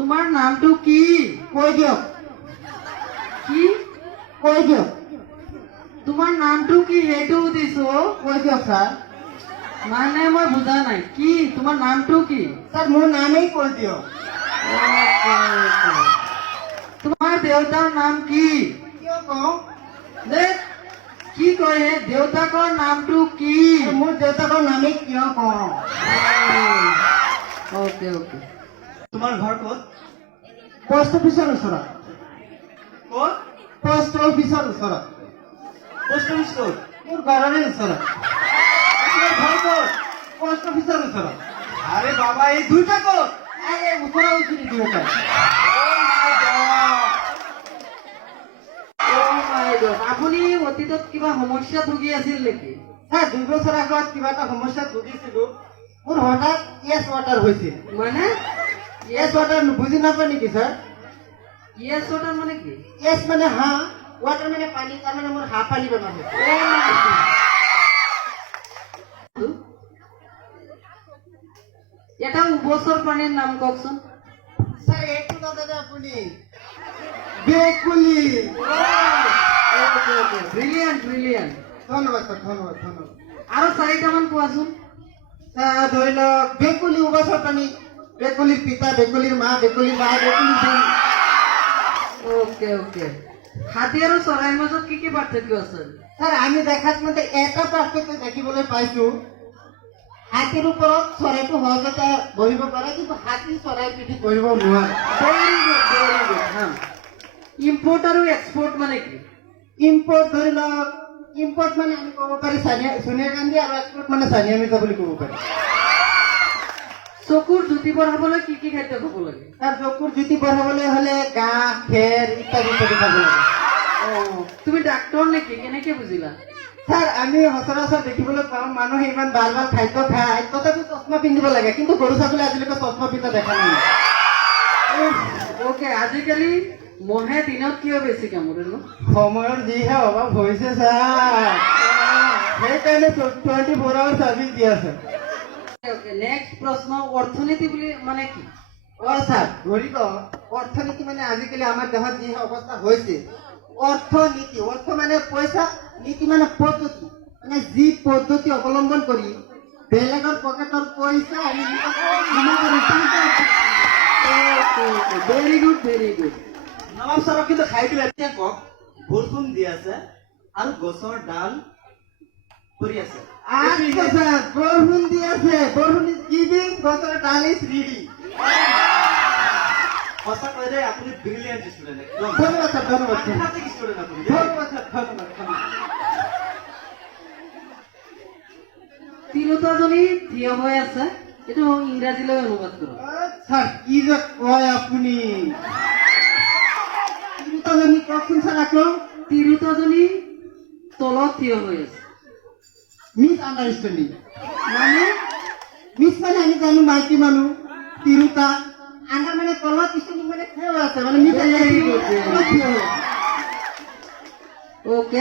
তোমাৰ নামটো কি? কৈ দিয়ক। কি? কৈ দিয়ক। তোমাৰ নামটো কি সেইটো সুধিছো। কৈ দিয়ক স্যাৰ। মানে মই বুজা নাই। কি তোমাৰ নামটো কি? স্যাৰ মোৰ নামেই কৈ দিয়ক। তোমাৰ দেউতাৰ নাম কি? কিয় কওঁ? দে কি কয় দেউতাকৰ নামটো কি? মোৰ দেউতাকৰ নামেই কিয় কওঁ? Okay okay. তোমাৰ ঘৰ ক'ত? পোষ্ট অফিচৰ ওচৰত। ক'ত? পোষ্ট অফিচৰ ওচৰত। পোষ্ট অফিচ ক'ত? মোৰ ঘৰৰে ওচৰত। তোমাৰ ঘৰ ক'ত? পোষ্ট অফিচৰ ওচৰত। আৰে বাবা এই দুইটা ক'ত? এই ওচৰা ওচৰি দুয়োটা। আপুনি অতীতত কিবা সমস্যাত ভুগি আছিল নেকি? স্যাৰ 2 বছৰ আগত কিবা এটা সমস্যাত ভুগিছিলো। মোৰ হঠাৎ ইয়েছ ৱাটাৰ হৈছিল। মানে ইয়েছ ৱাটাৰ বুজি নাপায় নেকি স্যাৰ? ইয়েছ ওটাৰ মানে কি? ইয়েছ মানে হাঁহ, ৱাটাৰ মানে পানী, তাৰ মানে মোৰ হাঁহ পানী বেমাৰ হৈছে। এটা উবছৰ প্ৰাণীৰ নাম কওকচোন। স্যাৰ এইটো নাজানে আপুনি? বেকুলি। Brilliant brilliant. ধন্যবাদ স্যাৰ, ধন্যবাদ ধন্যবাদ। আৰু চাৰিটামান কোৱাচোন। স্যাৰ ধৰি লওক বেকুলি উভচৰ প্ৰাণী, বেকুলিৰ পিতা, বেকুলিৰ মা, বেকুলিৰ মা, বেকুলিৰ বোন। Okay okay. হাতী আৰু চৰাইৰ মাজত কি কি পাৰ্থক্য আছে? স্যাৰ আমি দেখাত মতে এটা পাৰ্থক্য দেখিবলৈ পাইছো। হাতীৰ ওপৰত চৰাইটো সহজতে বহিব পাৰে, কিন্তু হাতী চৰাইৰ পিঠিত বহিব নোৱাৰে। Very good very good. হা ইম্পৰ্ট আৰু এক্সপৰ্ট মানে কি? ইম্পৰ্ট ধৰি লওক, ইম্পৰ্ট মানে আমি ক'ব পাৰি সোনিয়া গান্ধী, আৰু এক্সপৰ্ট মানে সানিয়া মিৰ্জা বুলি ক'ব পাৰি। চকুৰ জ্যোতি বঢ়াবলৈ কি কি খাদ্য খাব লাগে? তাৰ চকুৰ জ্যোতি বঢ়াবলৈ হলে ঘাঁহ, খেৰ ইত্যাদি ইত্যাদি খাব লাগে। তুমি ডাক্তৰ নেকি? কেনেকে বুজিলা? স্যাৰ আমি সচৰাচৰ দেখিবলৈ পাওঁ মানুহে ইমান ভাল ভাল খাদ্য খায়, তথাপি চশমা পিন্ধিব লাগে, কিন্তু গৰু ছাগলী আজিলৈকে চশমা পিন্ধা দেখা নাই। ওকে। আজিকালি মহে দিনত কিয় বেছি কামুৰে ন? সময়ৰ যিহে অভাৱ হৈছে ছাৰ, সেইকাৰণে 24 আৱাৰ চাৰ্ভিচ দি আছে। ওকে নেক্সট প্ৰশ্ন। অৰ্থনীতি বুলি মানে কি? স্যাৰ ধৰি লওক অৰ্থনীতি মানে আজিকালি আমাৰ দেশত যিহে অৱস্থা হৈছে, অৰ্থনীতি, অৰ্থ মানে পইচা, নীতি মানে পদ্ধতি, মানে যি পদ্ধতি অৱলম্বন কৰি বেলেগৰ পকেটৰ পইচা আমি ভেৰি গুড ভেৰি গুড। নবাব ছাৰক কিন্তু খাই দিলে। এতিয়া কওক বৰষুণ দি আছে আৰু গছৰ ডাল পৰি আছে। আচ্ছা স্যাৰ, বৰষুণ দি আছে, বৰষুণ ইজ গিভিং, গছৰ ডাল ইজ ৰিডিং। সঁচাকৈ দেই আপুনি ব্ৰিলিয়েণ্ট ষ্টুডেণ্ট। ধন্যবাদ স্যাৰ, ধন্যবাদ স্যাৰ। সাংঘাতিক ষ্টুডেণ্ট আপুনি। ধন্যবাদ স্যাৰ, ধন্যবাদ ধন্যবাদ। তিৰোতাজনী থিয় হৈ আছে, এইটো ইংৰাজীলৈ অনুবাদ কৰক। স্যাৰ কি যে কয় আপুনি? তিৰোতাজনী কওকচোন স্যাৰ আকৌ। তিৰোতাজনী তলত থিয় হৈ আছে। মিছ আণ্ডাৰষ্টেণ্ডিং মানে, মিছ মানে আমি জানো মাইকী মানুহ, তিৰোতা, আণ্ডাৰ মানে তলত, ষ্টেণ্ডিং মানে থিয় হৈ আছে, মানে miss Very good, very good. Understanding. Okay.